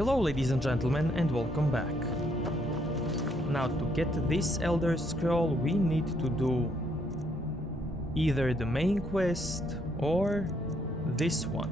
Hello ladies and gentlemen and welcome back. Now to get this Elder Scroll we need to do either the main quest or this one.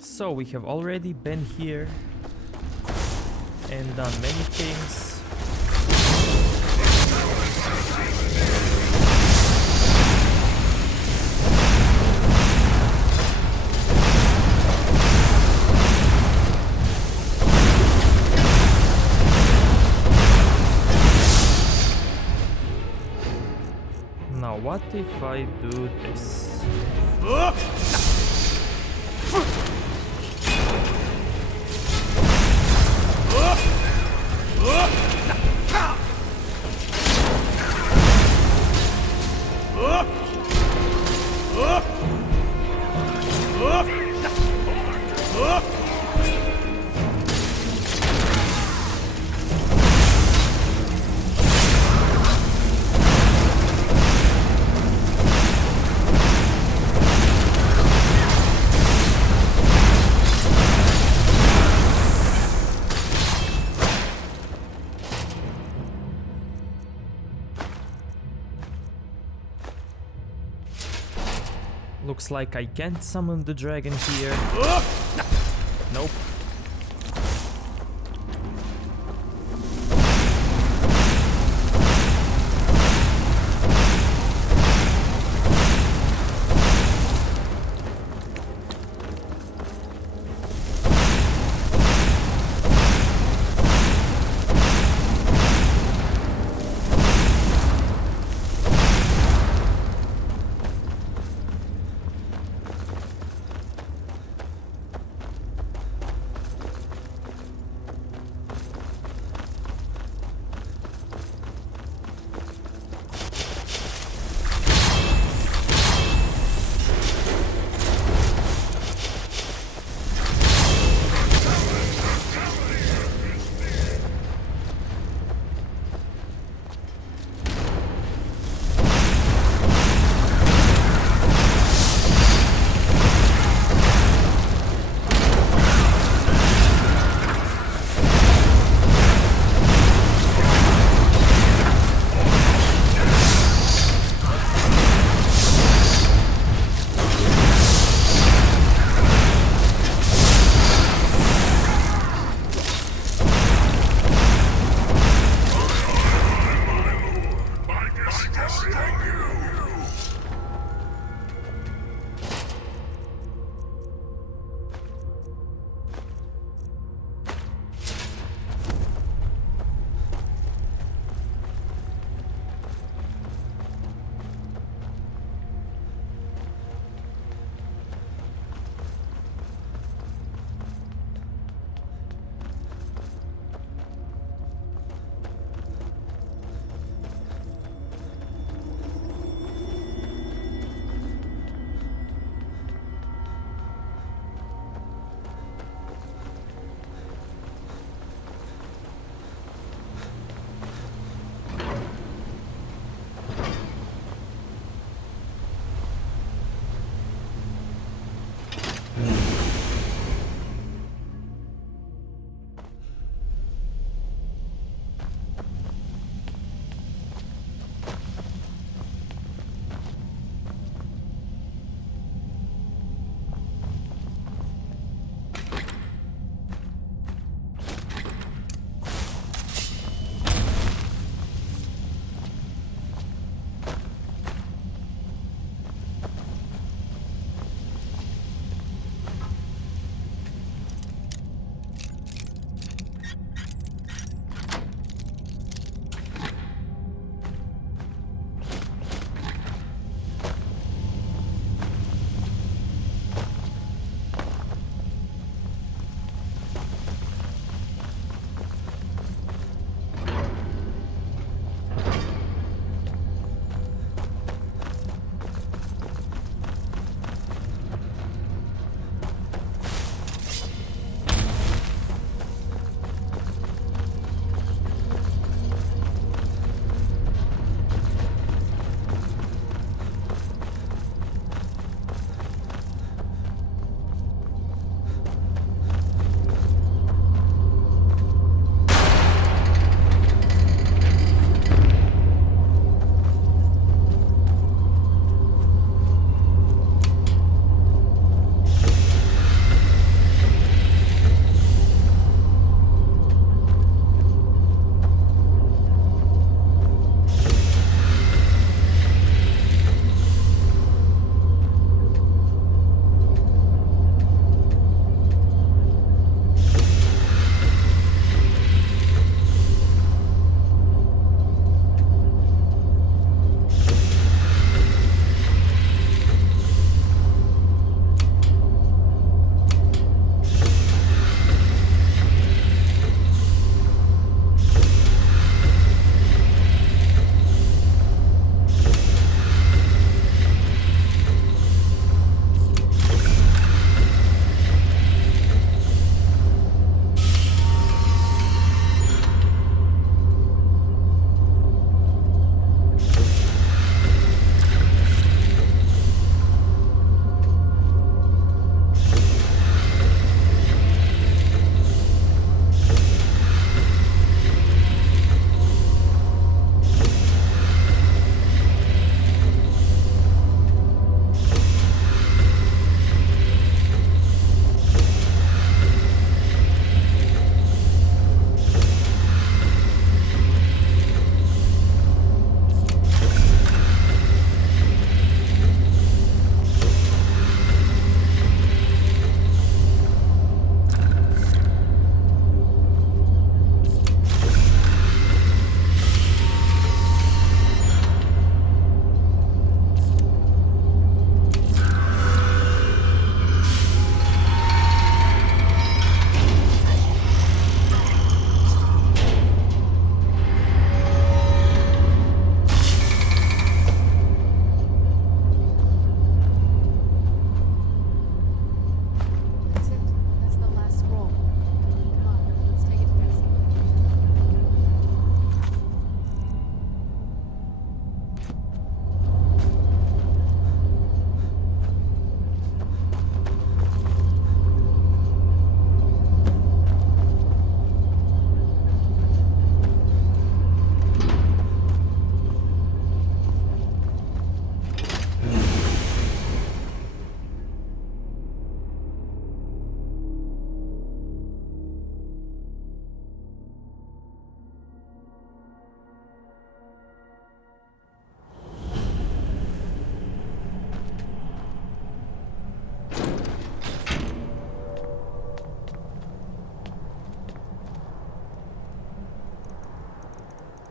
So we have already been here and done many things. Now what if I do this? Looks like I can't summon the dragon here. Nope.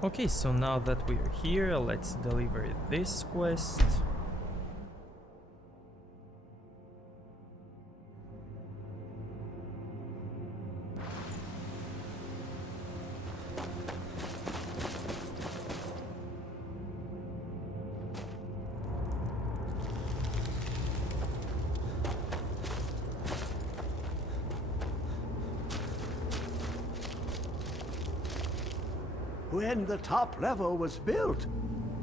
Okay, so now that we're here, let's deliver this quest. When the top level was built,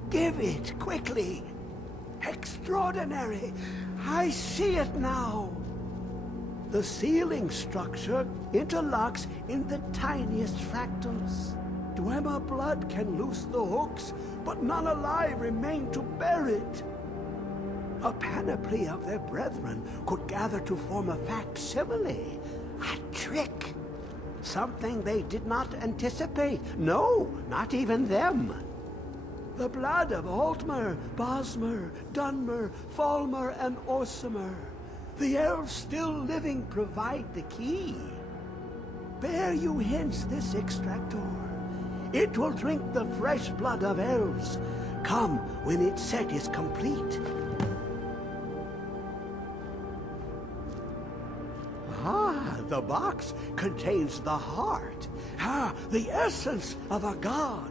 give it quickly. Extraordinary. I see it now. The ceiling structure interlocks in the tiniest fractals. Dwemer blood can loose the hooks, but none alive remain to bear it. A panoply of their brethren could gather to form a facsimile, a trick. Something they did not anticipate. No, not even them. The blood of Altmer, Bosmer, Dunmer, Falmer, and Orsimer. The elves still living provide the key. Bear you hence this extractor. It will drink the fresh blood of elves. Come when its set is complete. Ah, the box contains the heart. Ah, the essence of a god.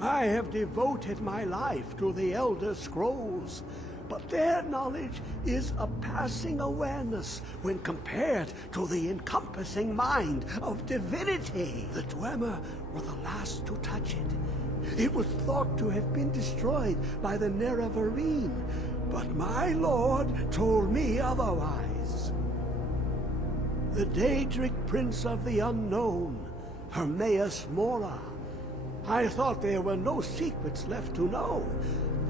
I have devoted my life to the Elder Scrolls, but their knowledge is a passing awareness when compared to the encompassing mind of divinity. The Dwemer were the last to touch it. It was thought to have been destroyed by the Nerevarine, but my lord told me otherwise. The Daedric Prince of the Unknown, Hermaeus Mora. I thought there were no secrets left to know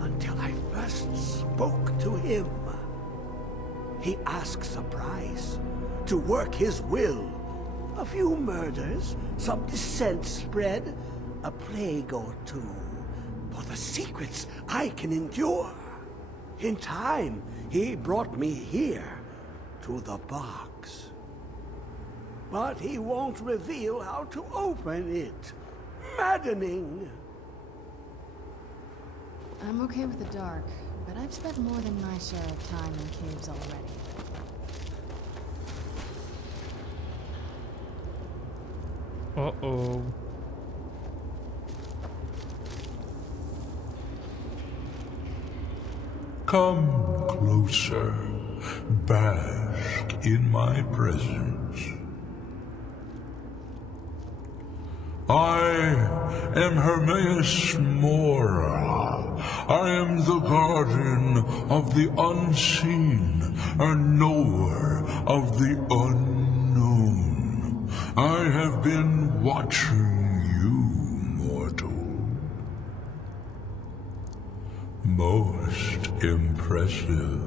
until I first spoke to him. He asks a price to work his will. A few murders, some dissent spread, a plague or two, for the secrets I can endure. In time, he brought me here, to the box. But he won't reveal how to open it. Maddening! I'm okay with the dark, but I've spent more than my share of time in caves already. Uh-oh. Come closer, bask in my presence. I am Hermaeus Mora. I am the guardian of the unseen, a knower of the unknown. I have been watching you, mortal. Most impressive.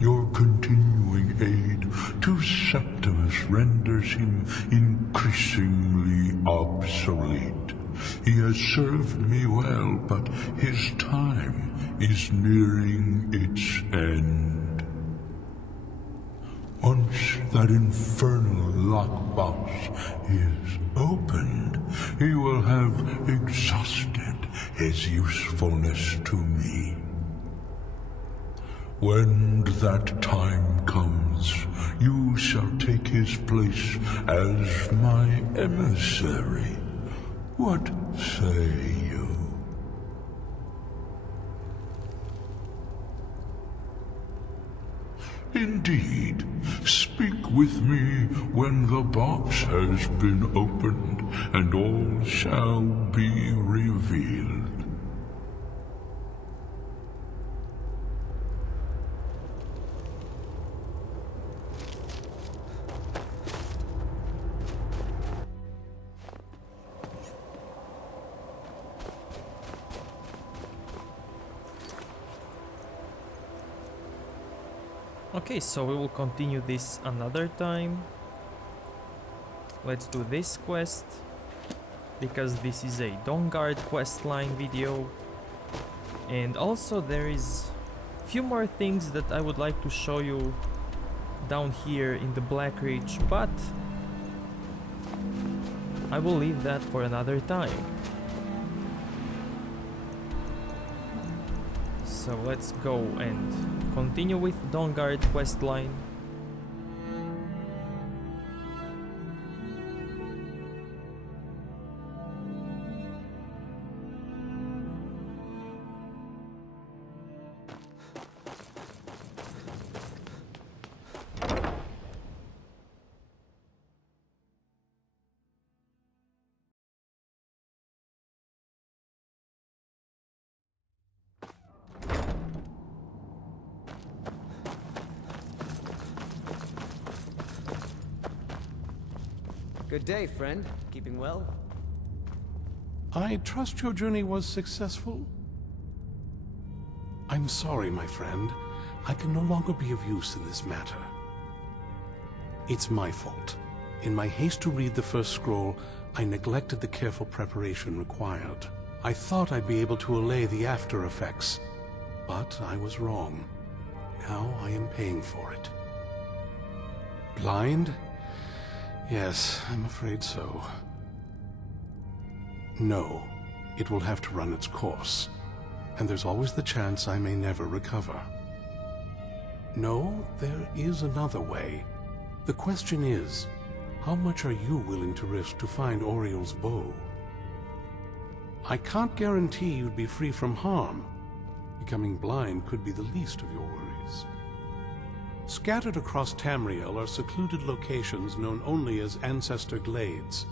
Your continuing aid to Septimus renders him increasingly obsolete. He has served me well, but his time is nearing its end. Once that infernal lockbox is opened, he will have exhausted his usefulness to me. When that time comes, you shall take his place as my emissary. What say you? Indeed, speak with me when the box has been opened, and all shall be revealed. Okay, so we will continue this another time. Let's do this quest, because this is a Dawnguard questline video. And also there is a few more things that I would like to show you down here in the Black Ridge, but I will leave that for another time. So let's go and continue with Dawnguard questline. Good day, friend. Keeping well? I trust your journey was successful? I'm sorry, my friend. I can no longer be of use in this matter. It's my fault. In my haste to read the first scroll, I neglected the careful preparation required. I thought I'd be able to allay the after effects, but I was wrong. Now I am paying for it. Blind? Yes, I'm afraid so. No, it will have to run its course, and there's always the chance I may never recover. No, there is another way. The question is, how much are you willing to risk to find Oriel's bow? I can't guarantee you'd be free from harm. Becoming blind could be the least of your worries. Scattered across Tamriel are secluded locations known only as Ancestor Glades.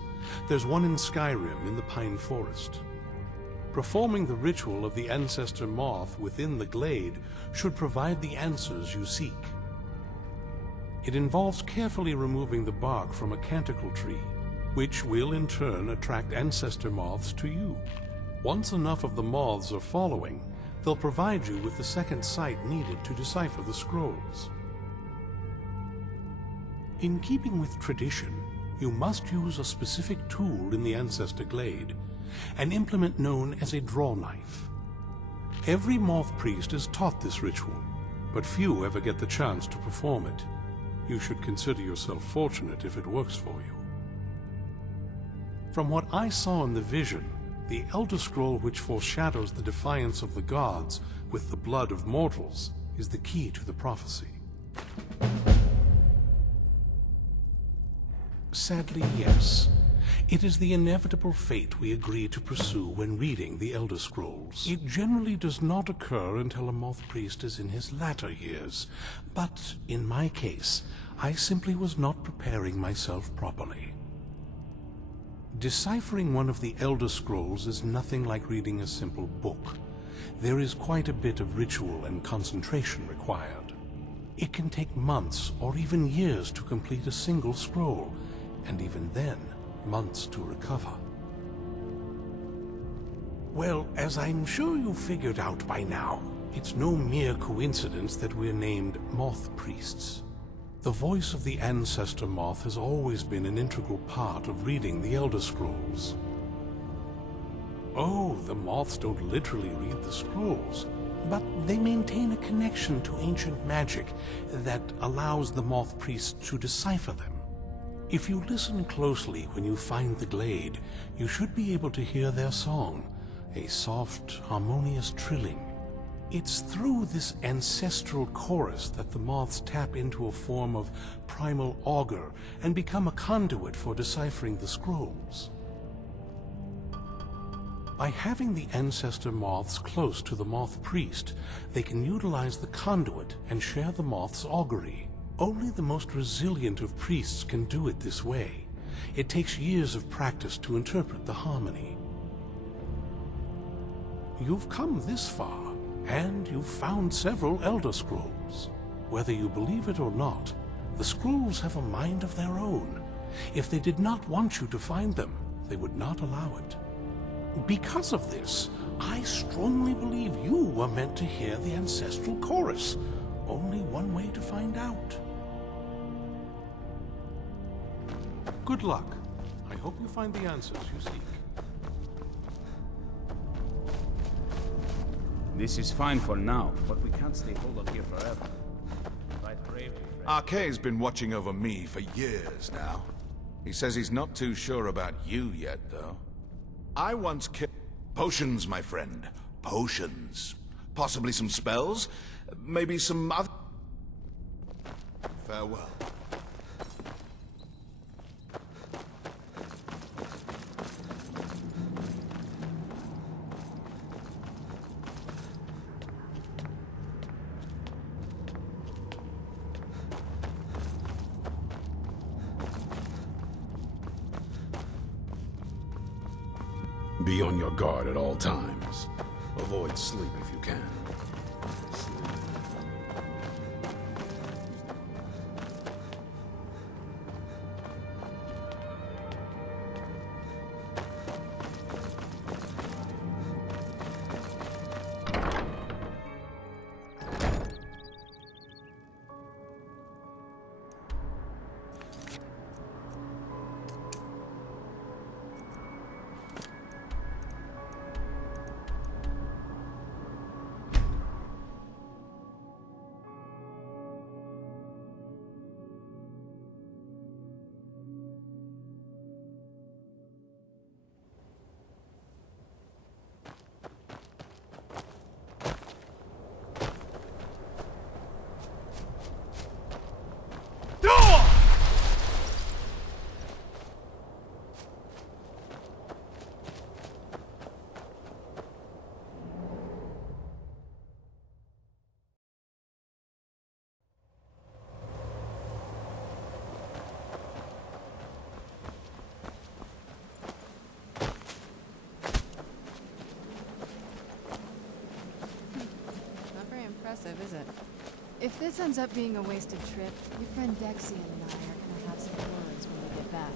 There's one in Skyrim in the Pine Forest. Performing the ritual of the Ancestor Moth within the glade should provide the answers you seek. It involves carefully removing the bark from a canticle tree, which will in turn attract ancestor moths to you. Once enough of the moths are following, they'll provide you with the second sight needed to decipher the scrolls. In keeping with tradition, you must use a specific tool in the Ancestor Glade, an implement known as a draw knife. Every moth priest is taught this ritual, but few ever get the chance to perform it. You should consider yourself fortunate if it works for you. From what I saw in the vision, the Elder Scroll which foreshadows the defiance of the gods with the blood of mortals is the key to the prophecy. Sadly, yes. It is the inevitable fate we agree to pursue when reading the Elder Scrolls. It generally does not occur until a moth priest is in his latter years, but in my case, I simply was not preparing myself properly. Deciphering one of the Elder Scrolls is nothing like reading a simple book. There is quite a bit of ritual and concentration required. It can take months or even years to complete a single scroll, and even then, months to recover. Well, as I'm sure you figured out by now, it's no mere coincidence that we're named Moth Priests. The voice of the Ancestor Moth has always been an integral part of reading the Elder Scrolls. Oh, the moths don't literally read the scrolls, but they maintain a connection to ancient magic that allows the Moth Priests to decipher them. If you listen closely when you find the glade, you should be able to hear their song, a soft, harmonious trilling. It's through this ancestral chorus that the moths tap into a form of primal augur and become a conduit for deciphering the scrolls. By having the ancestor moths close to the moth priest, they can utilize the conduit and share the moth's augury. Only the most resilient of priests can do it this way. It takes years of practice to interpret the harmony. You've come this far, and you've found several Elder Scrolls. Whether you believe it or not, the scrolls have a mind of their own. If they did not want you to find them, they would not allow it. Because of this, I strongly believe you were meant to hear the ancestral chorus. Only one way to find out. Good luck. I hope you find the answers you seek. This is fine for now, but we can't stay holed up here forever. Fight bravely, friend. Arkay's been watching over me for years now. He says he's not too sure about you yet, though. I once killed... Potions, my friend. Potions. Possibly some spells? Maybe some other... Farewell. Be on your guard at all times. Avoid sleep if you can. Is it? If this ends up being a wasted trip, your friend Dexy and I are gonna have some words when we get back.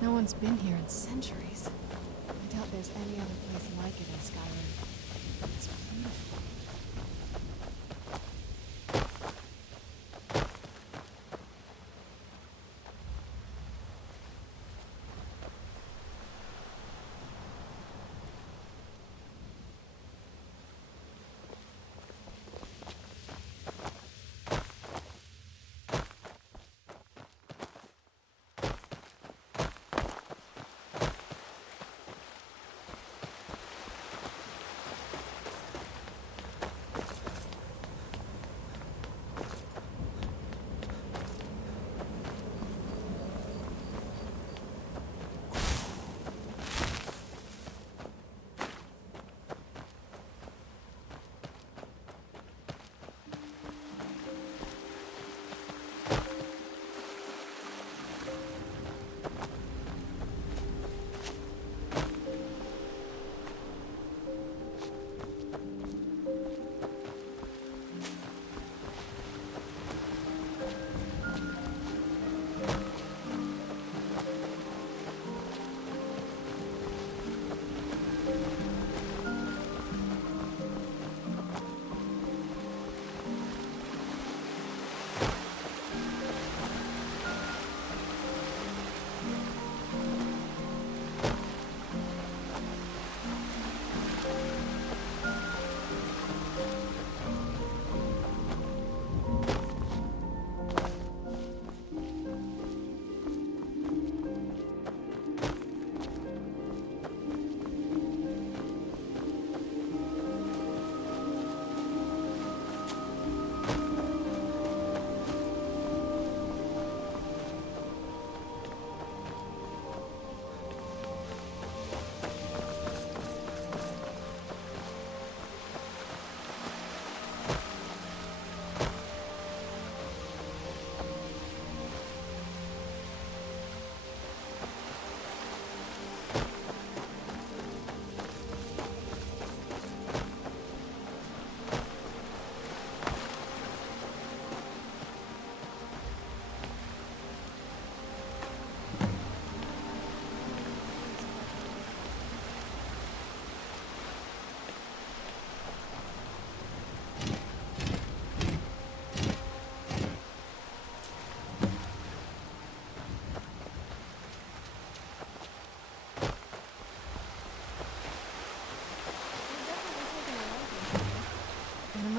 No one's been here in centuries. I doubt there's any other place like it in Skyrim. It's beautiful.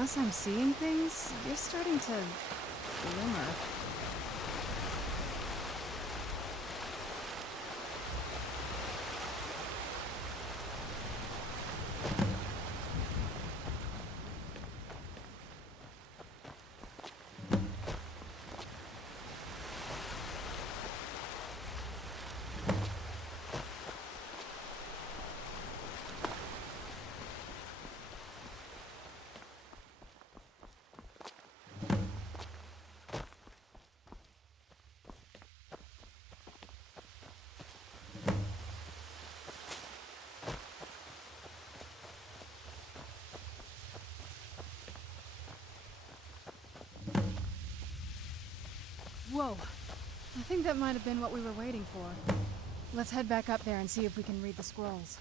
Unless I'm seeing things, you're starting to glimmer. Whoa. I think that might have been what we were waiting for. Let's head back up there and see if we can read the scrolls.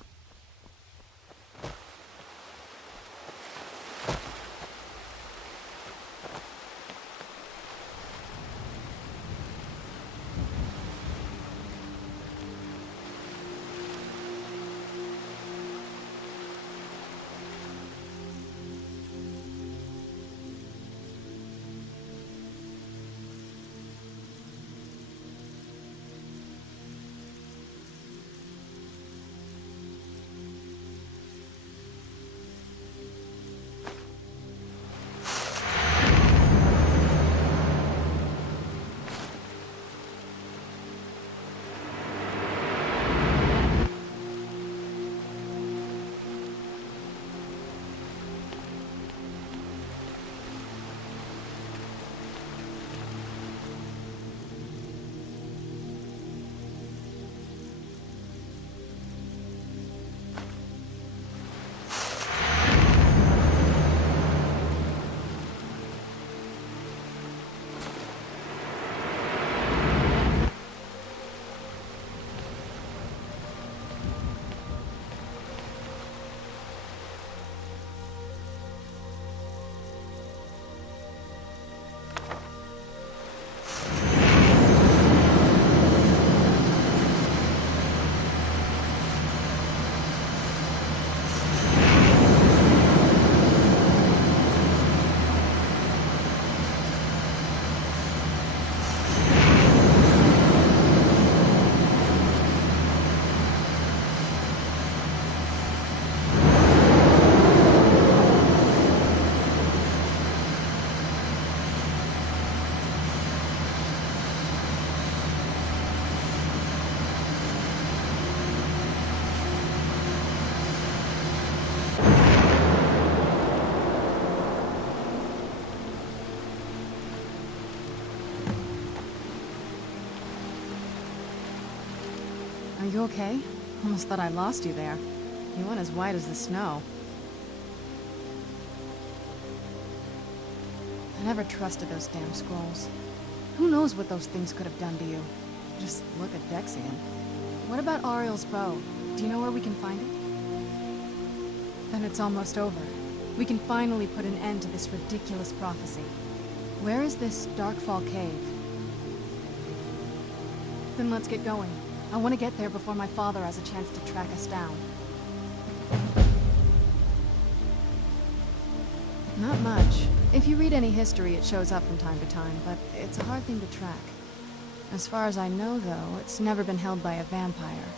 Are you okay? Almost thought I lost you there. You went as white as the snow. I never trusted those damn scrolls. Who knows what those things could have done to you? Just look at Dexian. What about Ariel's bow? Do you know where we can find it? Then it's almost over. We can finally put an end to this ridiculous prophecy. Where is this Darkfall Cave? Then let's get going. I want to get there before my father has a chance to track us down. Not much. If you read any history, it shows up from time to time, but it's a hard thing to track. As far as I know, though, it's never been held by a vampire.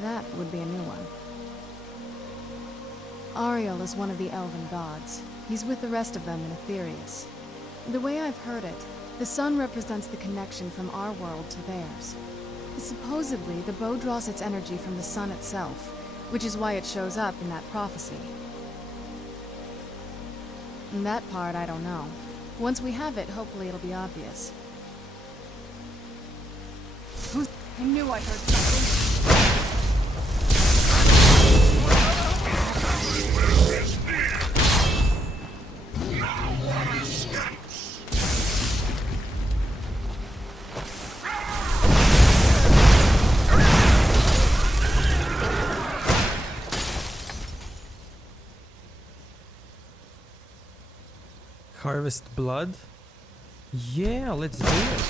That would be a new one. Ariel is one of the elven gods. He's with the rest of them in Aetherius. The way I've heard it, the sun represents the connection from our world to theirs. Supposedly, the bow draws its energy from the sun itself, which is why it shows up in that prophecy. And that part, I don't know. Once we have it, hopefully it'll be obvious. I knew I heard something. Harvest blood? Yeah, let's do it.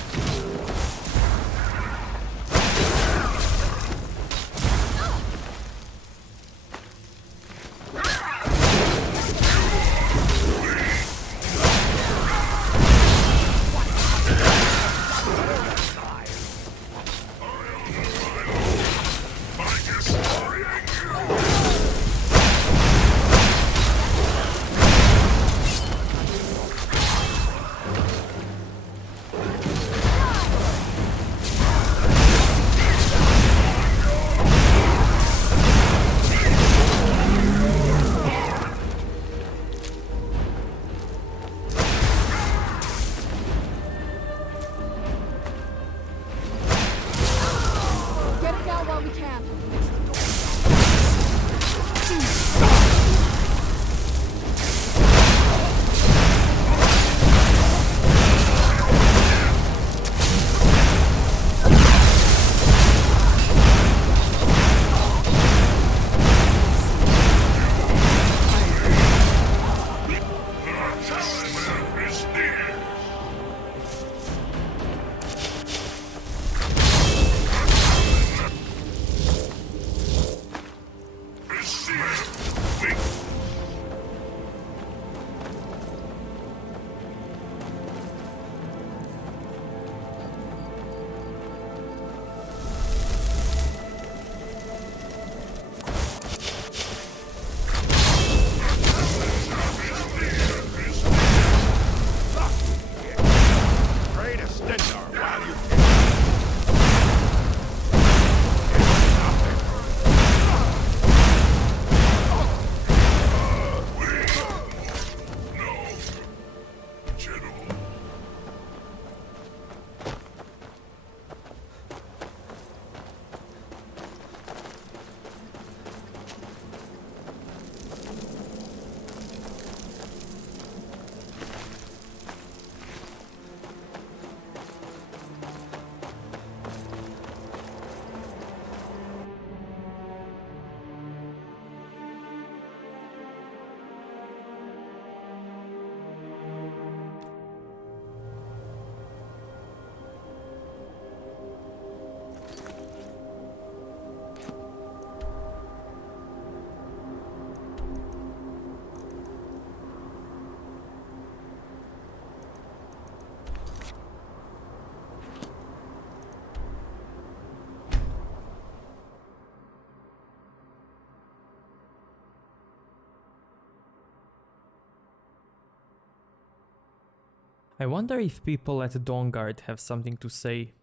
I wonder if people at Dawnguard have something to say.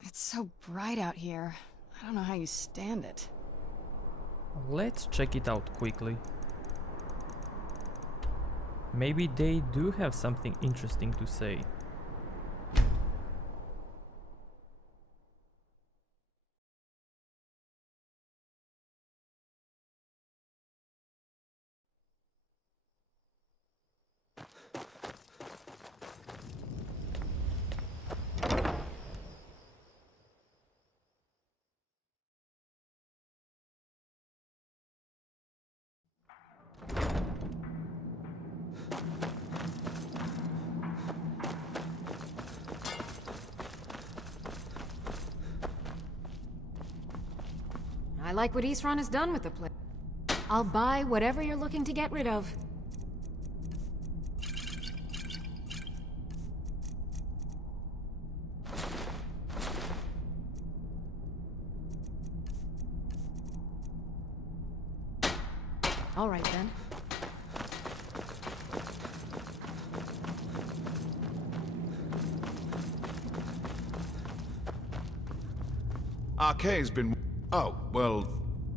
It's so bright out here. I don't know how you stand it. Let's check it out quickly. Maybe they do have something interesting to say. I like what Eastron has done with the place. I'll buy whatever you're looking to get rid of. All right then. Arkay's been... Oh, well,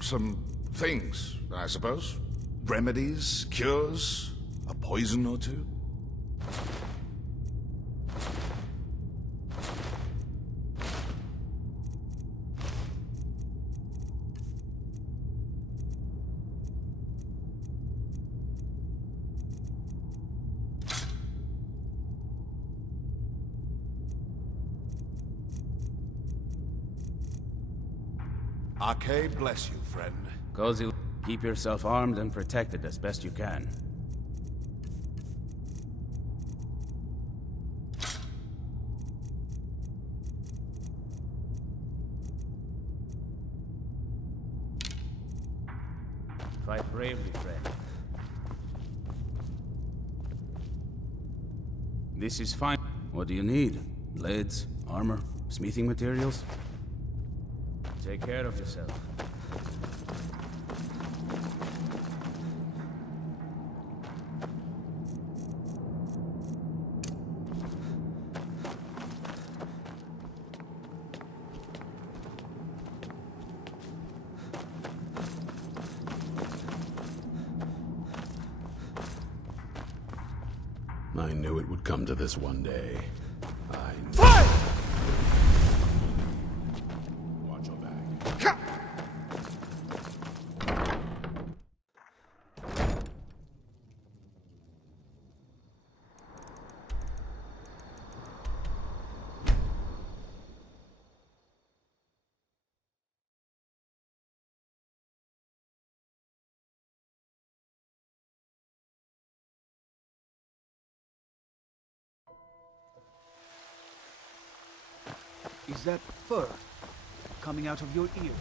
some things, I suppose. Remedies, cures, a poison or two. Arkay bless you, friend. Cozy, keep yourself armed and protected as best you can. Fight bravely, friend. This is fine. What do you need? Blades, armor, smithing materials? Take care of yourself. I knew it would come to this one day. Watch your back. Is that fur coming out of your ears?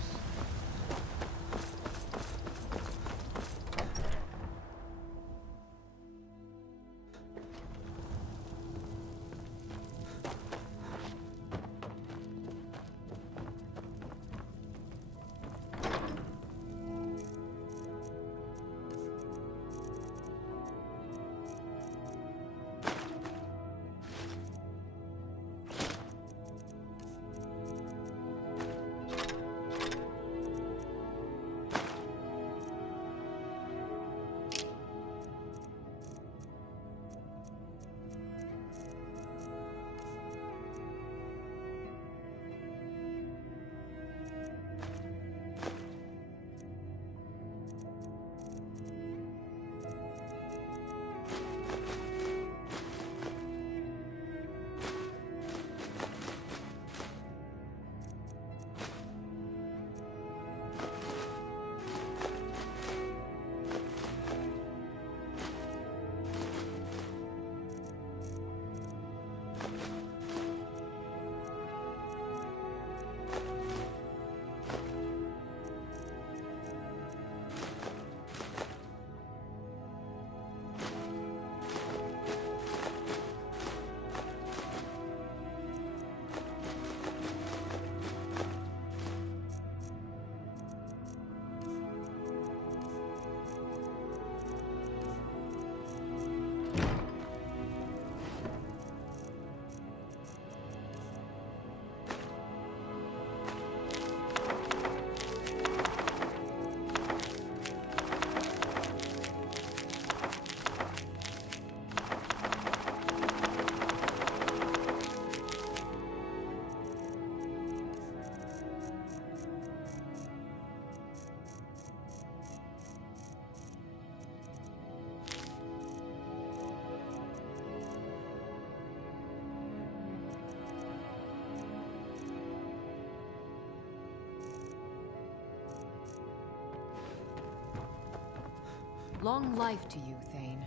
Long life to you, Thane.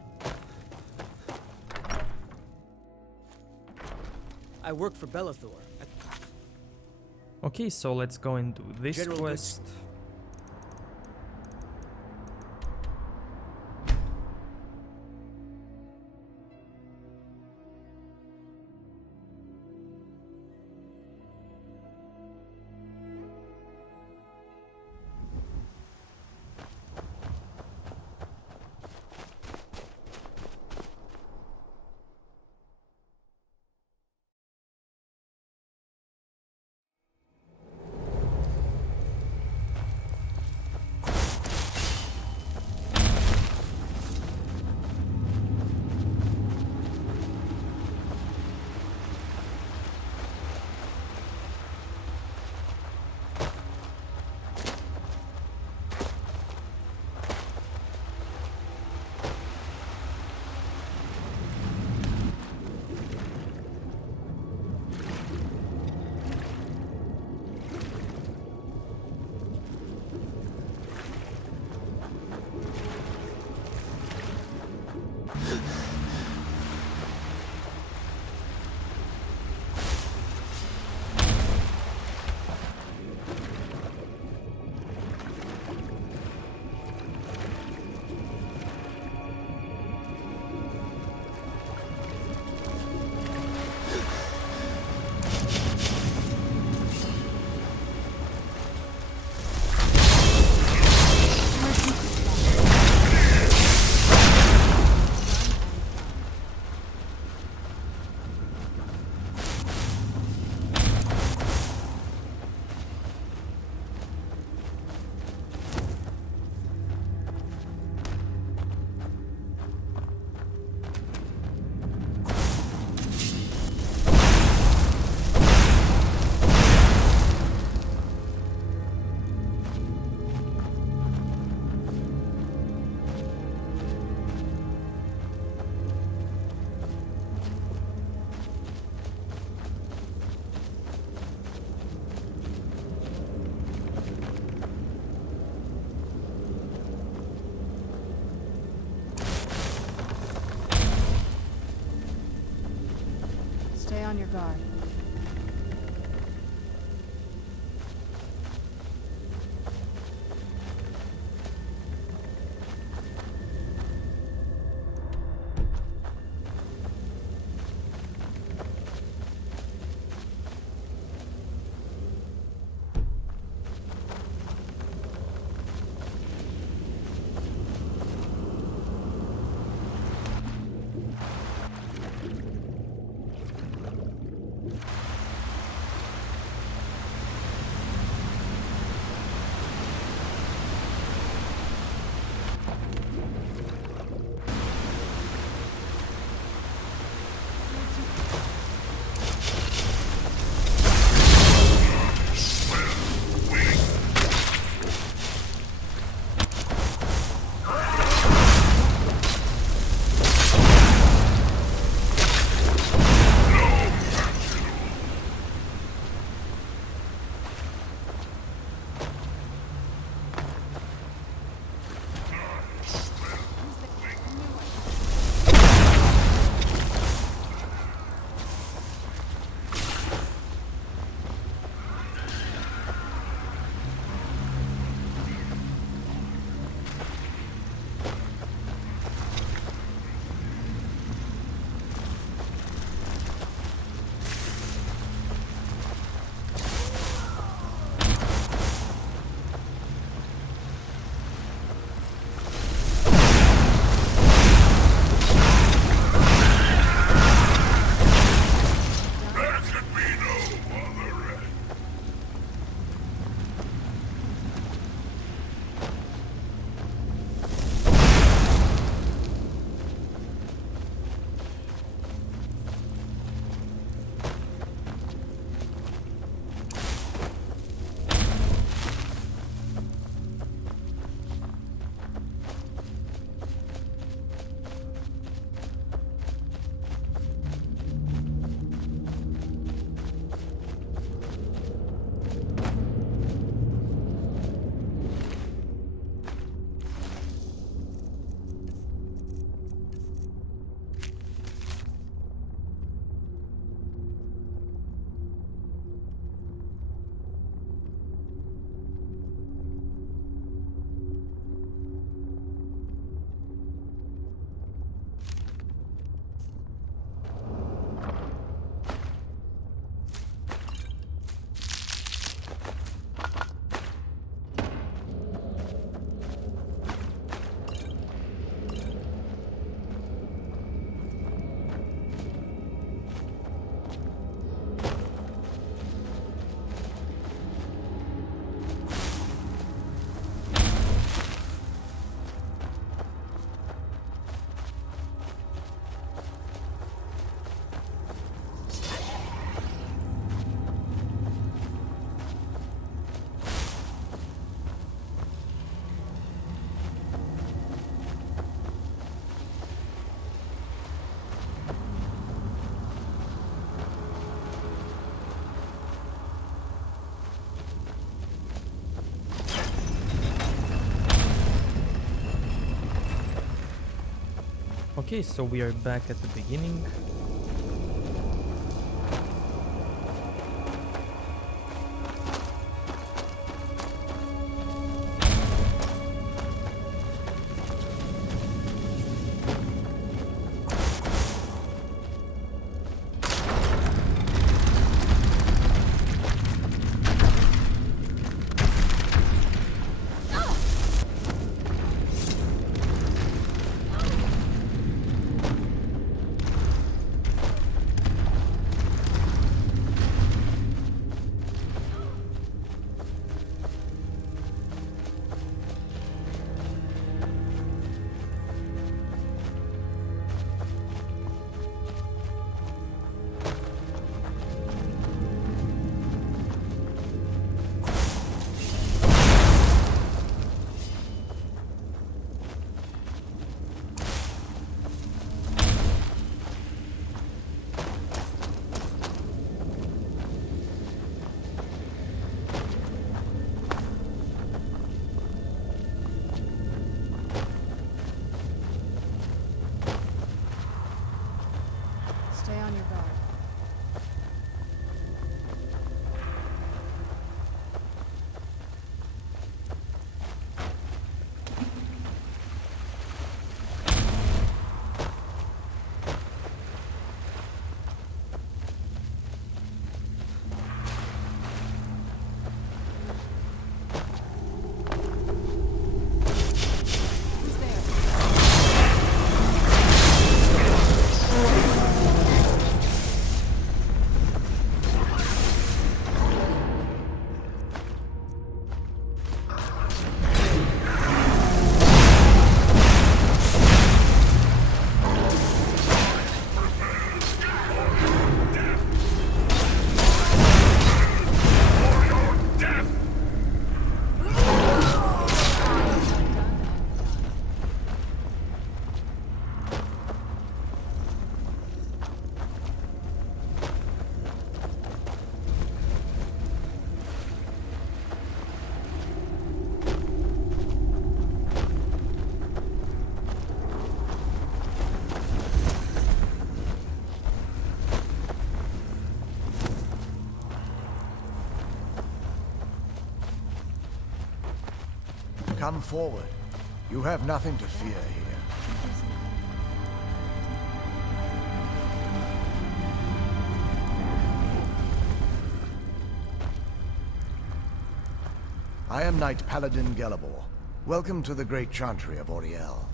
I work for Belethor. Okay, so let's go and do this General quest. Stay on your guard. Okay, so we are back at the beginning. Stay on your guard. Come forward. You have nothing to fear here. I am Knight Paladin Gelabor. Welcome to the Great Chantry of Auriel.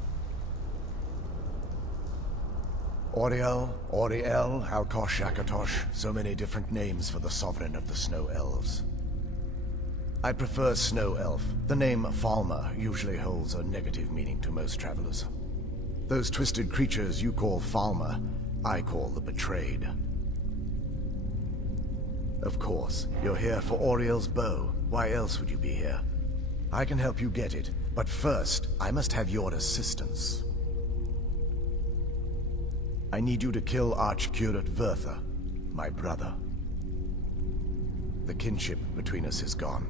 Auriel, Auriel, Alkosh, Akatosh, so many different names for the sovereign of the Snow Elves. I prefer Snow Elf. The name Falmer usually holds a negative meaning to most travelers. Those twisted creatures you call Falmer, I call the Betrayed. Of course, you're here for Auriel's bow. Why else would you be here? I can help you get it, but first, I must have your assistance. I need you to kill Archcurate Vurtha, my brother. The kinship between us is gone.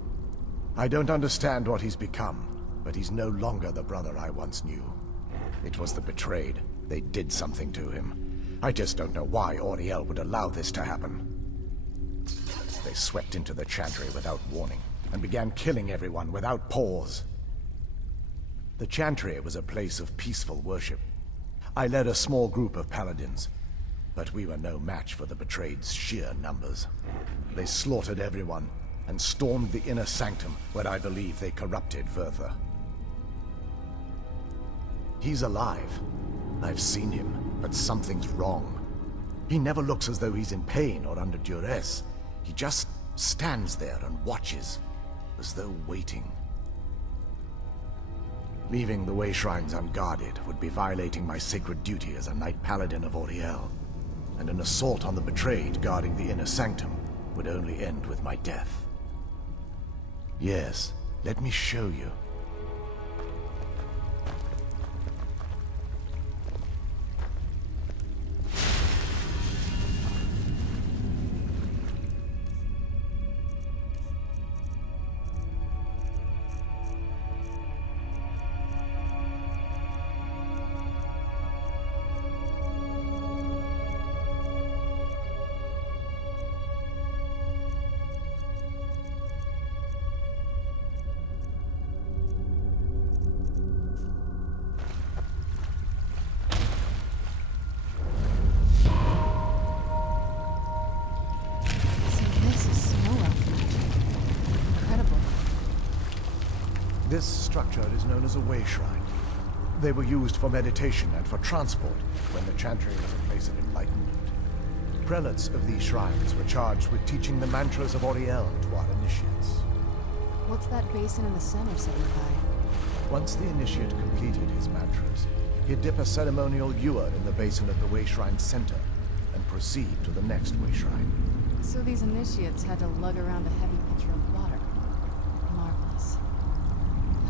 I don't understand what he's become, but he's no longer the brother I once knew. It was the Betrayed. They did something to him. I just don't know why Auriel would allow this to happen. They swept into the Chantry without warning, and began killing everyone without pause. The Chantry was a place of peaceful worship. I led a small group of paladins, but we were no match for the Betrayed's sheer numbers. They slaughtered everyone, and stormed the inner sanctum, where I believe they corrupted Vurtha. He's alive. I've seen him, but something's wrong. He never looks as though he's in pain or under duress. He just stands there and watches, as though waiting. Leaving the Way Shrines unguarded would be violating my sacred duty as a Knight Paladin of Auriel, and an assault on the Betrayed guarding the inner sanctum would only end with my death. Yes, let me show you. This structure is known as a way shrine. They were used for meditation and for transport when the Chantry was a place of enlightenment. Prelates of these shrines were charged with teaching the mantras of Auriel to our initiates. What's that basin in the center signify? Once the initiate completed his mantras, he'd dip a ceremonial ewer in the basin at the way shrine's center and proceed to the next way shrine. So these initiates had to lug around a heavy pitcher of water. Marvelous.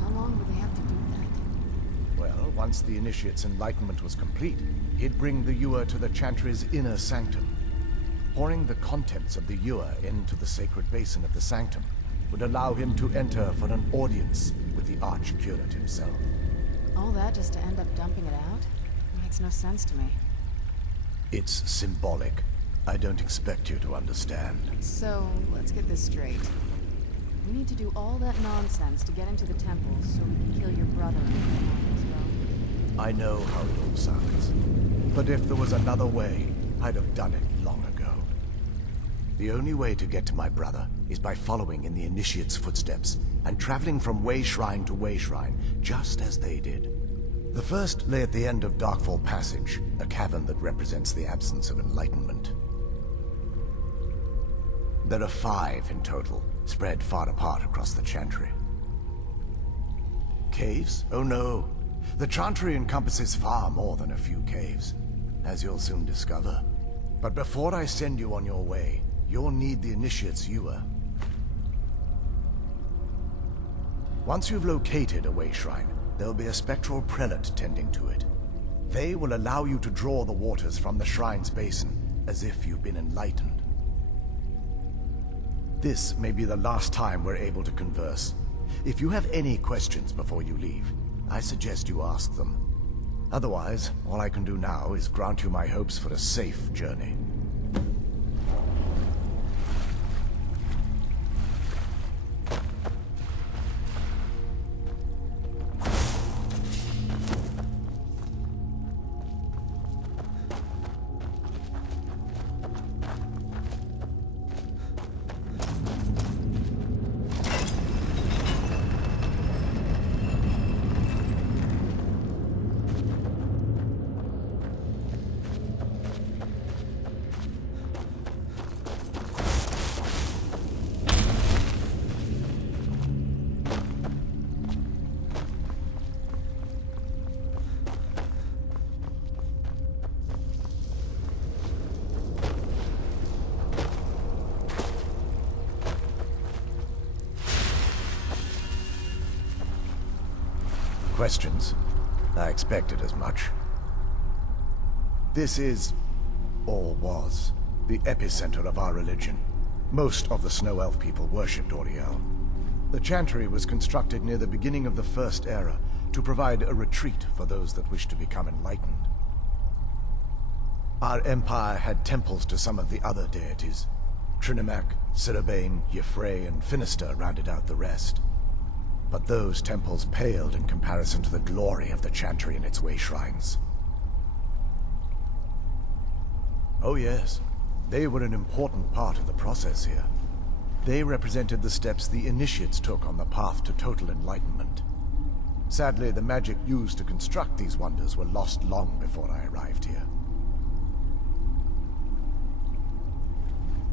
How long would they have to do that? Well, once the initiate's enlightenment was complete, he'd bring the ewer to the Chantry's inner sanctum. Pouring the contents of the ewer into the sacred basin of the sanctum would allow him to enter for an audience with the Archcurate himself. All that just to end up dumping it out? Makes no sense to me. It's symbolic. I don't expect you to understand. So, let's get this straight. We need to do all that nonsense to get into the temple so we can kill your brother and I know how it all sounds. But if there was another way, I'd have done it long ago. The only way to get to my brother is by following in the Initiate's footsteps and traveling from way shrine to way shrine, just as they did. The first lay at the end of Darkfall Passage, a cavern that represents the absence of enlightenment. There are 5 in total, spread far apart across the Chantry. Caves? Oh no. The Chantry encompasses far more than a few caves, as you'll soon discover. But before I send you on your way, you'll need the Initiate's ewer. Once you've located a way shrine, there'll be a spectral prelate tending to it. They will allow you to draw the waters from the shrine's basin, as if you've been enlightened. This may be the last time we're able to converse. If you have any questions before you leave, I suggest you ask them. Otherwise, all I can do now is grant you my hopes for a safe journey. Questions? I expected as much. This is, or was, the epicenter of our religion. Most of the Snow Elf people worshipped Auriel. The Chantry was constructed near the beginning of the First Era to provide a retreat for those that wished to become enlightened. Our empire had temples to some of the other deities. Trinimac, Ciribane, Y'ffre, and Finister rounded out the rest. But those temples paled in comparison to the glory of the Chantry and its way shrines. Oh yes, they were an important part of the process here. They represented the steps the Initiates took on the path to total enlightenment. Sadly, the magic used to construct these wonders were lost long before I arrived here.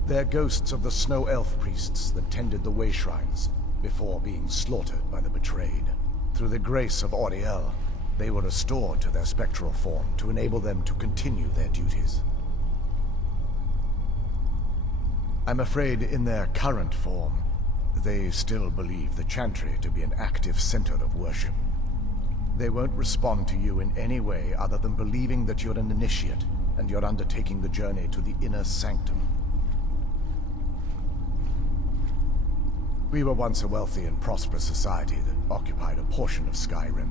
They're ghosts of the Snow Elf priests that tended the way shrines, before being slaughtered by the betrayed. Through the grace of Auriel, they were restored to their spectral form to enable them to continue their duties. I'm afraid in their current form, they still believe the Chantry to be an active center of worship. They won't respond to you in any way other than believing that you're an initiate and you're undertaking the journey to the inner sanctum. We were once a wealthy and prosperous society that occupied a portion of Skyrim.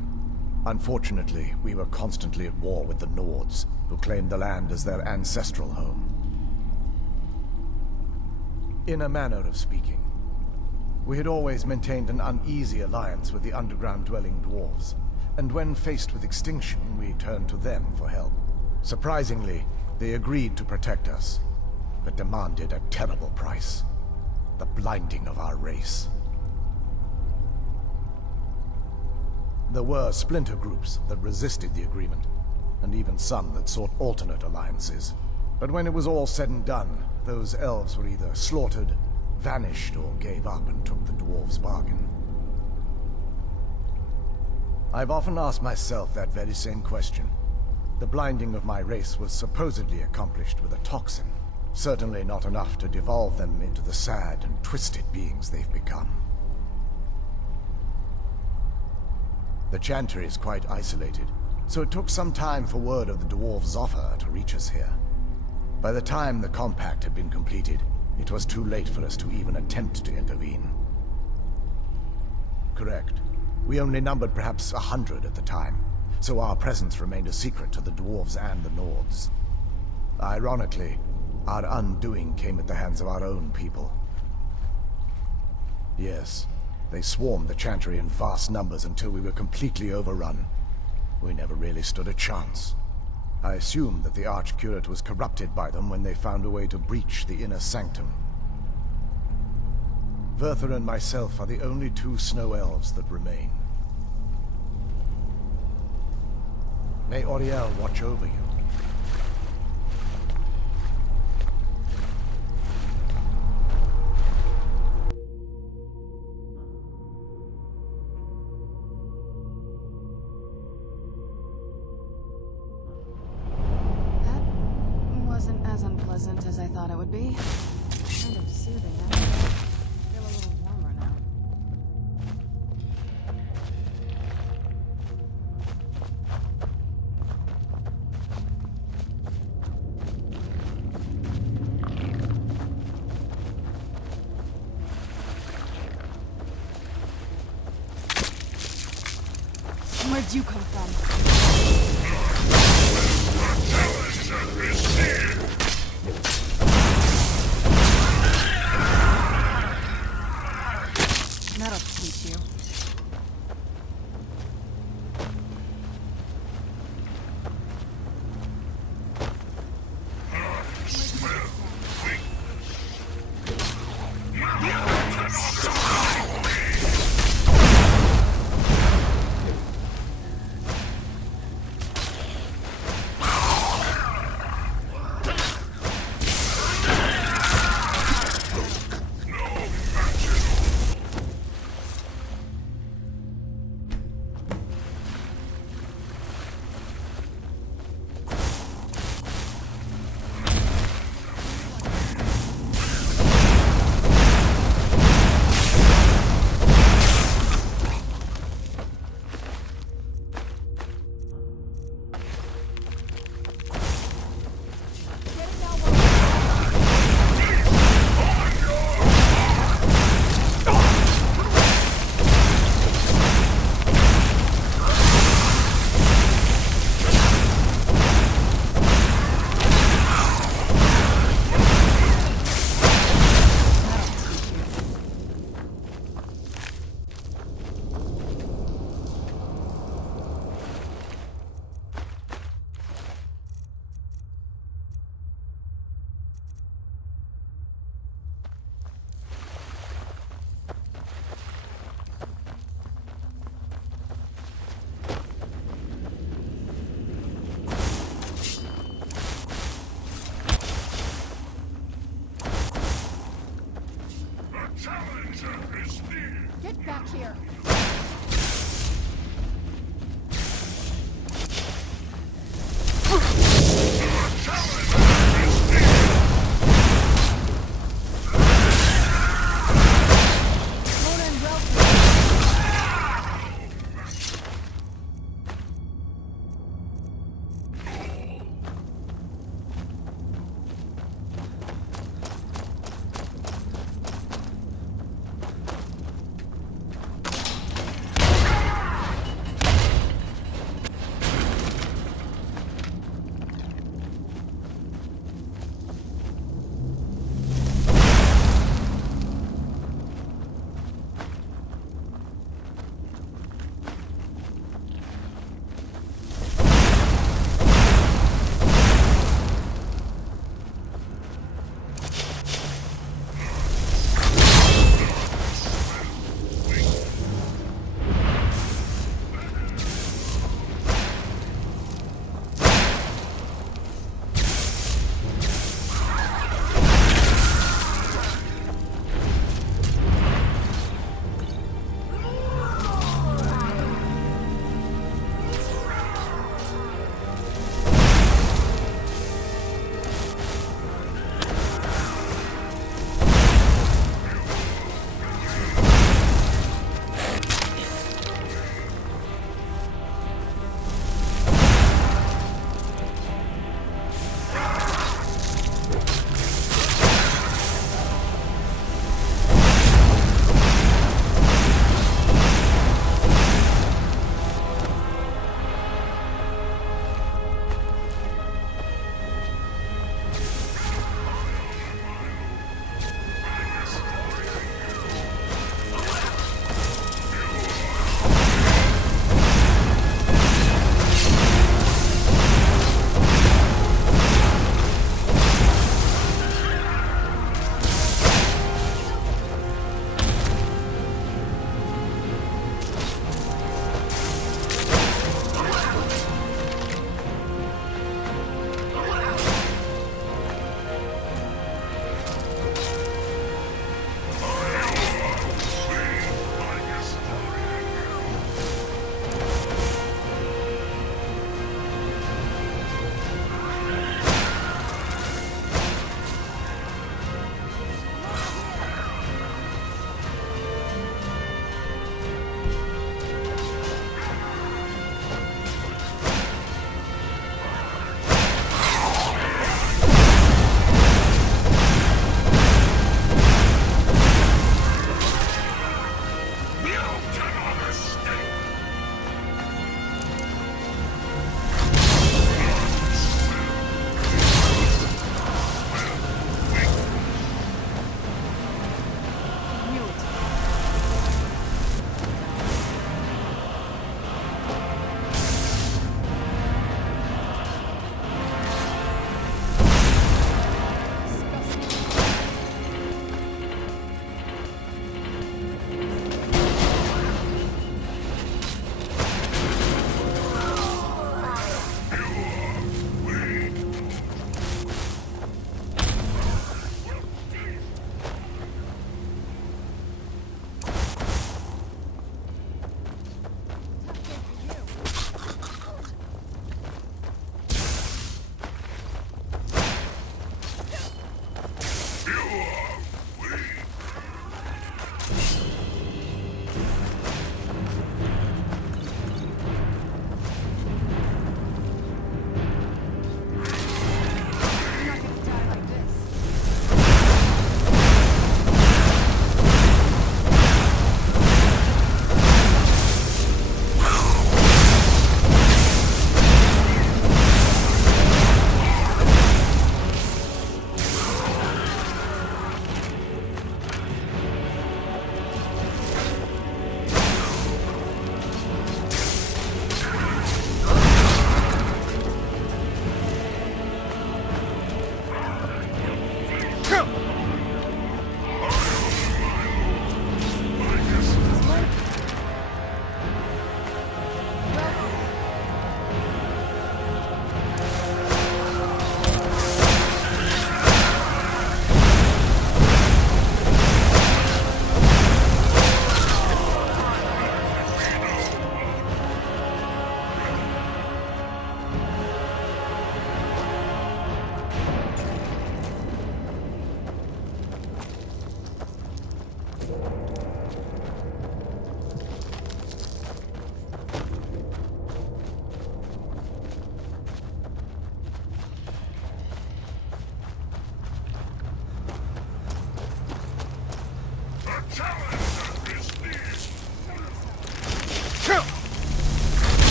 Unfortunately, we were constantly at war with the Nords, who claimed the land as their ancestral home. In a manner of speaking, we had always maintained an uneasy alliance with the underground-dwelling dwarves, and when faced with extinction, we turned to them for help. Surprisingly, they agreed to protect us, but demanded a terrible price. The blinding of our race. There were splinter groups that resisted the agreement, and even some that sought alternate alliances. But when it was all said and done, those elves were either slaughtered, vanished, or gave up and took the dwarves' bargain. I've often asked myself that very same question. The blinding of my race was supposedly accomplished with a toxin. Certainly not enough to devolve them into the sad and twisted beings they've become. The Chantry is quite isolated, so it took some time for word of the dwarves' offer to reach us here. By the time the compact had been completed, it was too late for us to even attempt to intervene. Correct. We only numbered perhaps 100 at the time, so our presence remained a secret to the dwarves and the Nords. Ironically, our undoing came at the hands of our own people. Yes, they swarmed the Chantry in vast numbers until we were completely overrun. We never really stood a chance. I assume that the Archcurate was corrupted by them when they found a way to breach the inner sanctum. Vyrthur and myself are the only two snow elves that remain. May Auriel watch over you. That wasn't as unpleasant as I thought it would be. Kind of soothing, actually. I feel a little warmer now. Where'd you come from? That'll teach you.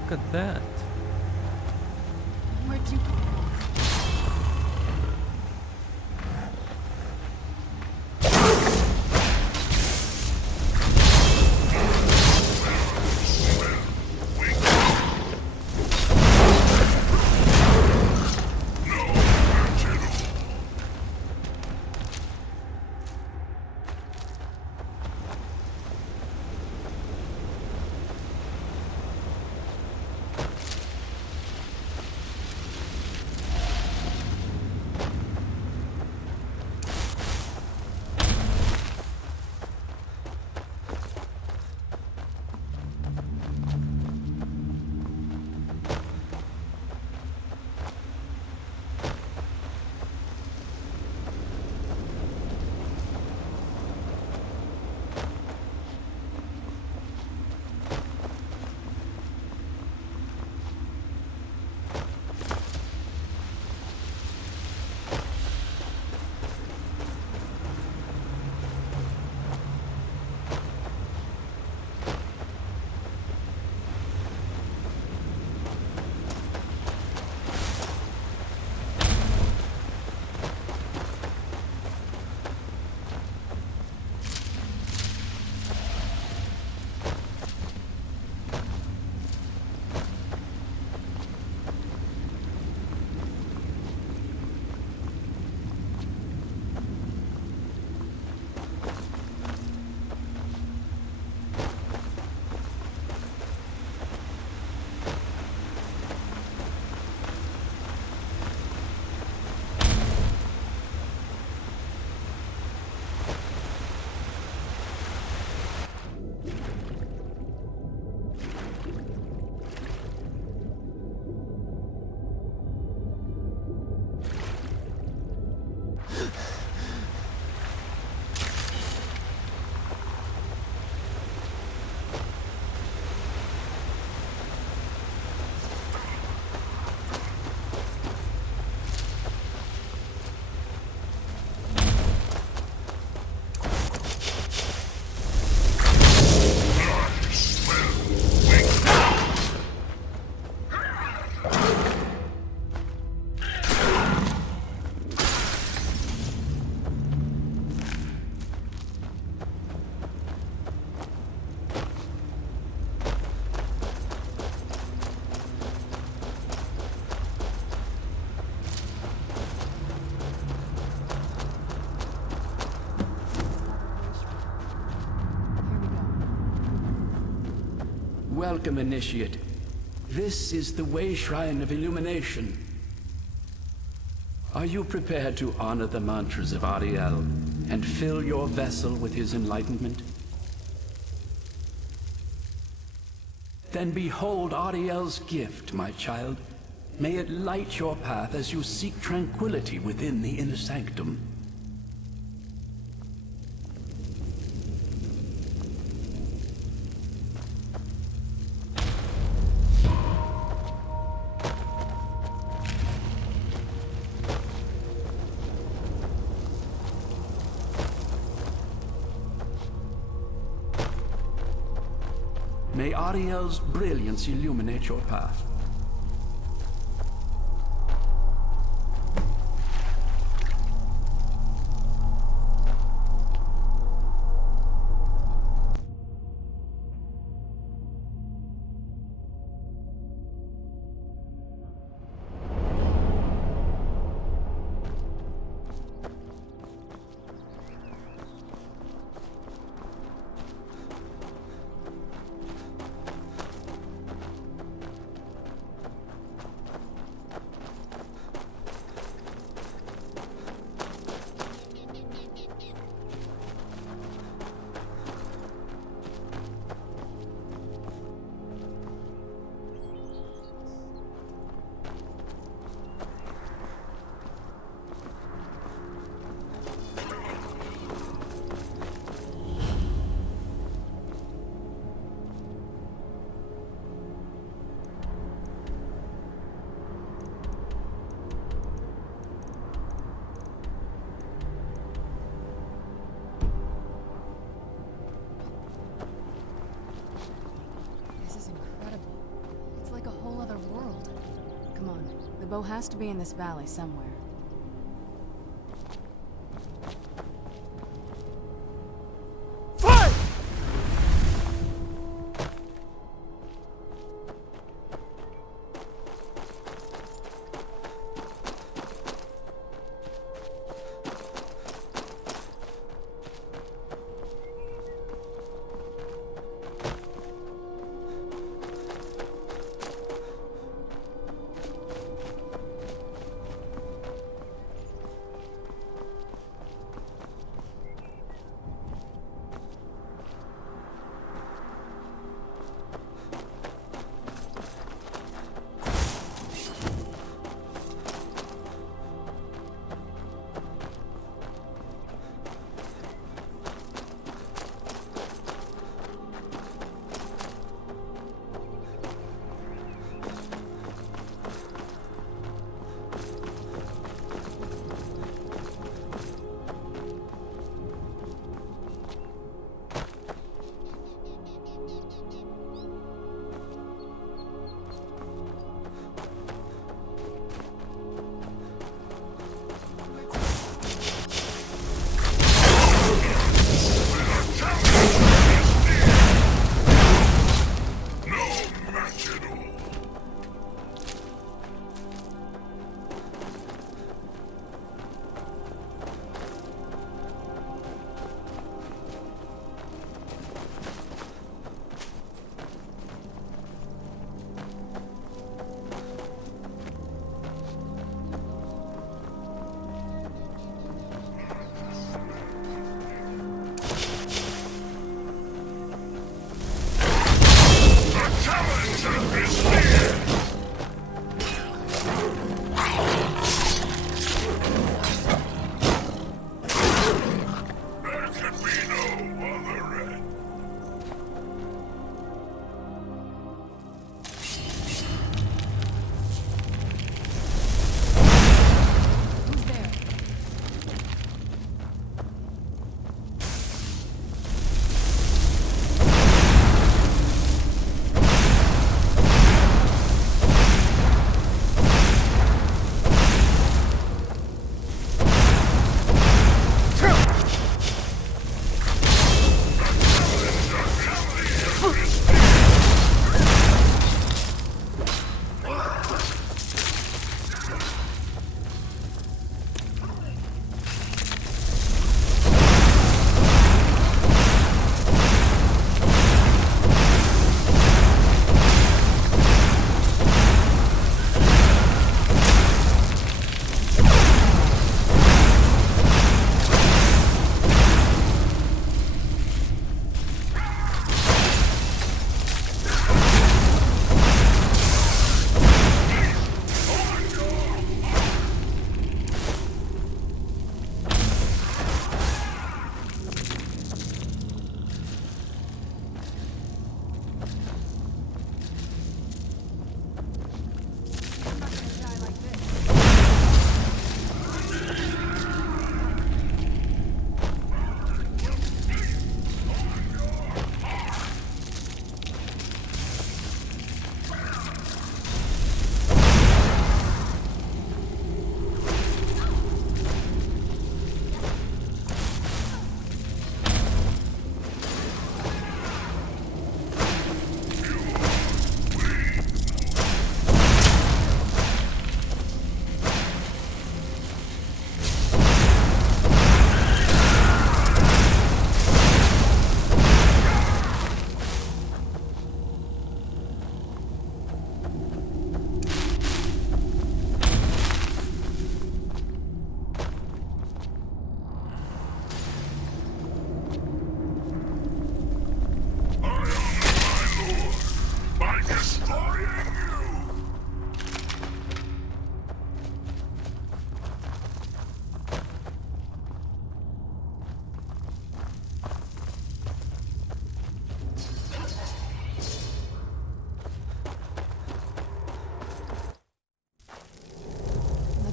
look at that. Where'd you... Welcome, Initiate. This is the Way Shrine of Illumination. Are you prepared to honor the mantras of Ariel and fill your vessel with his enlightenment? Then behold Ariel's gift, my child. May it light your path as you seek tranquility within the inner sanctum. May Ariel's brilliance illuminate your path. bow has to be in this valley somewhere.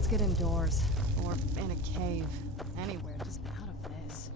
Let's get indoors. Or in a cave. Anywhere, just out of this.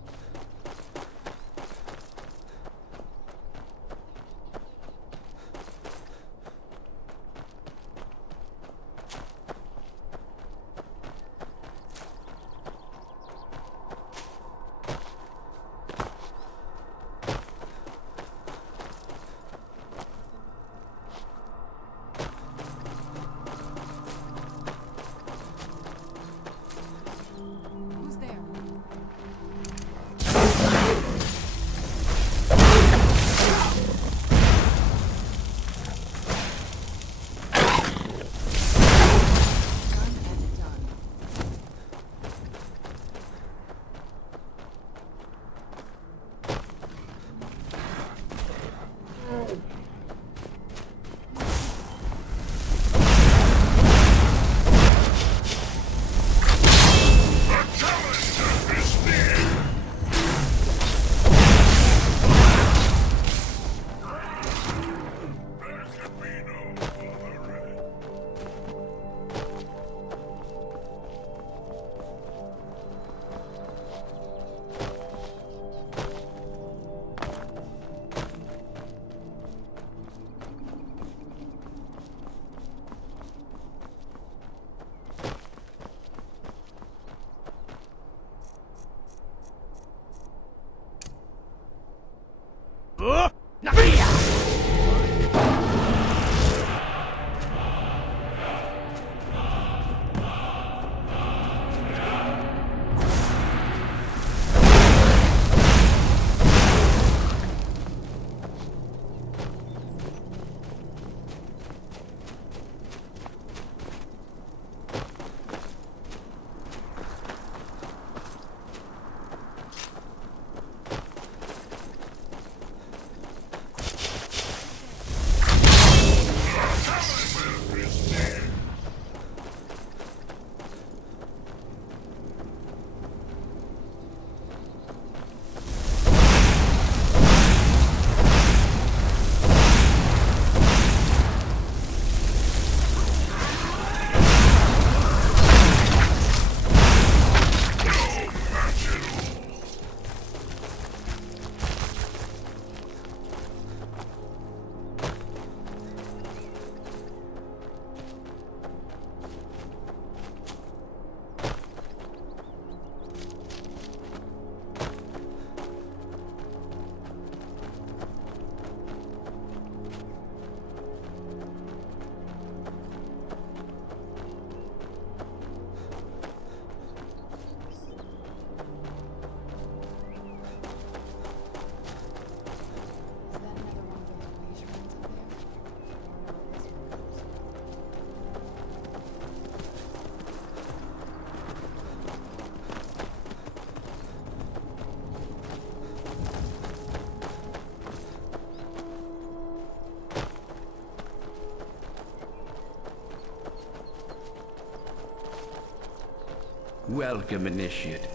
Welcome, Initiate.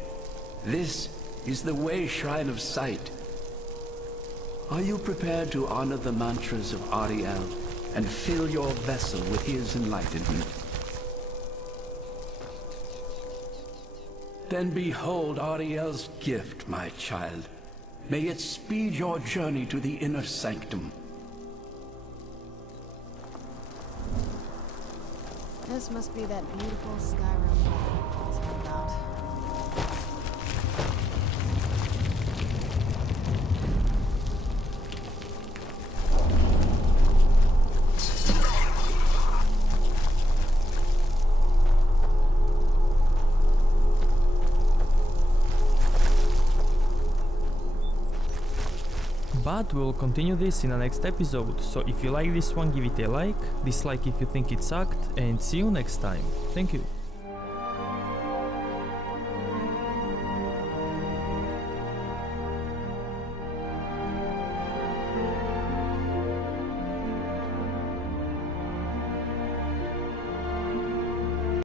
This is the Way Shrine of Sight. Are you prepared to honor the mantras of Ariel and fill your vessel with his enlightenment? Then behold Ariel's gift, my child. May it speed your journey to the inner sanctum. This must be that beautiful Skyrim we're talking about. But we'll continue this in the next episode, so if you like this one, give it a like, dislike if you think it sucked, and see you next time. Thank you.